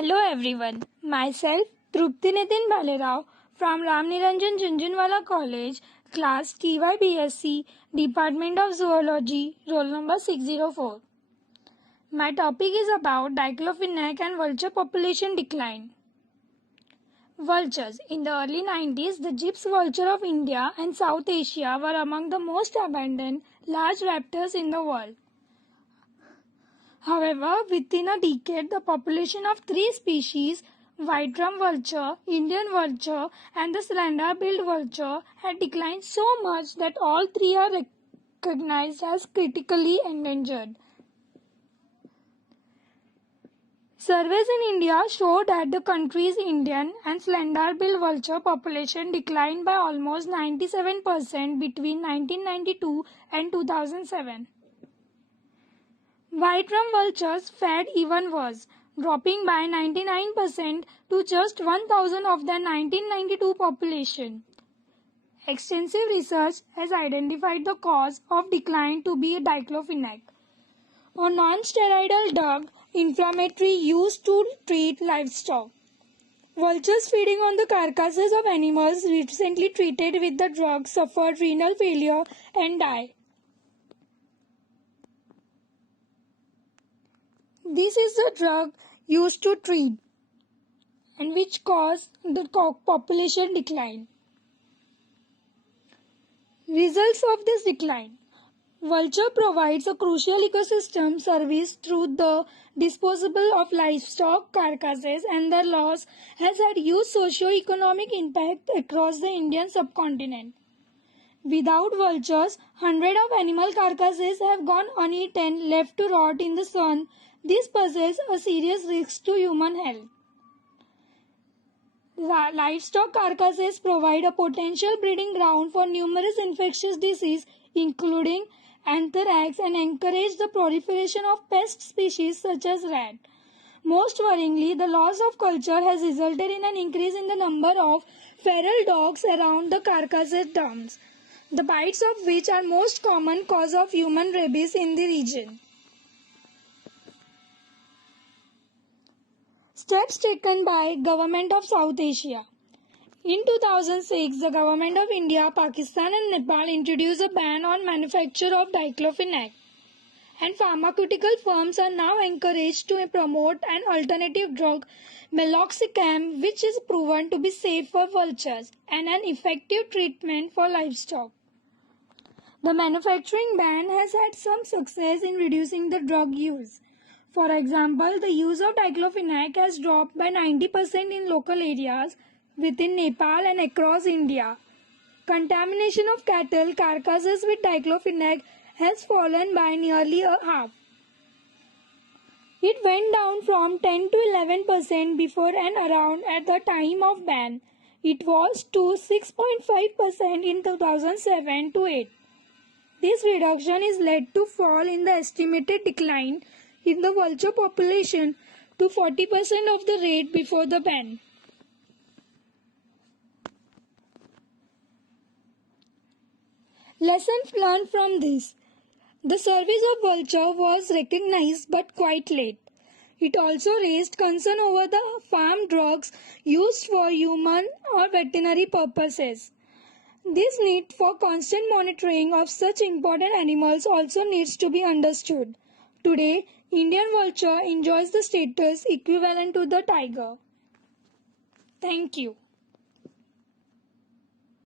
Hello everyone, myself Trupti Nitin Bhalerao from Ram Niranjan Jhunjhunwala College, class TYBSc, Department of Zoology, roll number 604. My topic is about diclofenac and vulture population decline. Vultures. In the early 90s, the gyps vulture of India and South Asia were among the most abundant large raptors in the world. However, within a decade, the population of three species, white-drum vulture, Indian vulture, and the slender-billed vulture, had declined so much that all three are recognized as critically endangered. Surveys in India show that the country's Indian and slender-billed vulture population declined by almost 97% between 1992 and 2007. White-drum vultures fared even worse, dropping by 99% to just 1,000 of their 1992 population. Extensive research has identified the cause of decline to be diclofenac, a non-steroidal drug inflammatory used to treat livestock. Vultures feeding on the carcasses of animals recently treated with the drug suffered renal failure and died. This is the drug used to treat and which caused the population decline. Results of this decline. Vulture provides a crucial ecosystem service through the disposal of livestock carcasses, and their loss has had huge socio-economic impact across the Indian subcontinent. Without vultures, hundreds of animal carcasses have gone uneaten, left to rot in the sun. This poses a serious risk to human health. Livestock carcasses provide a potential breeding ground for numerous infectious diseases, including anthrax, and encourage the proliferation of pest species such as rat. Most worryingly, the loss of culture has resulted in an increase in the number of feral dogs around the carcasses dumps, the bites of which are most common cause of human rabies in the region. Steps taken by Government of South Asia. In 2006, the Government of India, Pakistan and Nepal introduced a ban on manufacture of diclofenac, and pharmaceutical firms are now encouraged to promote an alternative drug, meloxicam, which is proven to be safe for vultures and an effective treatment for livestock. The manufacturing ban has had some success in reducing the drug use. For example, the use of diclofenac has dropped by 90% in local areas within Nepal and across India. Contamination of cattle carcasses with diclofenac has fallen by nearly a half. It went down from 10 to 11% before and around at the time of ban. It was to 6.5% in 2007 to 8. This reduction is led to fall in the estimated decline in the vulture population to 40% of the rate before the ban. Lessons learned from this. The service of vulture was recognized but quite late. It also raised concern over the farm drugs used for human or veterinary purposes. This need for constant monitoring of such important animals also needs to be understood. Today, Indian vulture enjoys the status equivalent to the tiger. Thank you.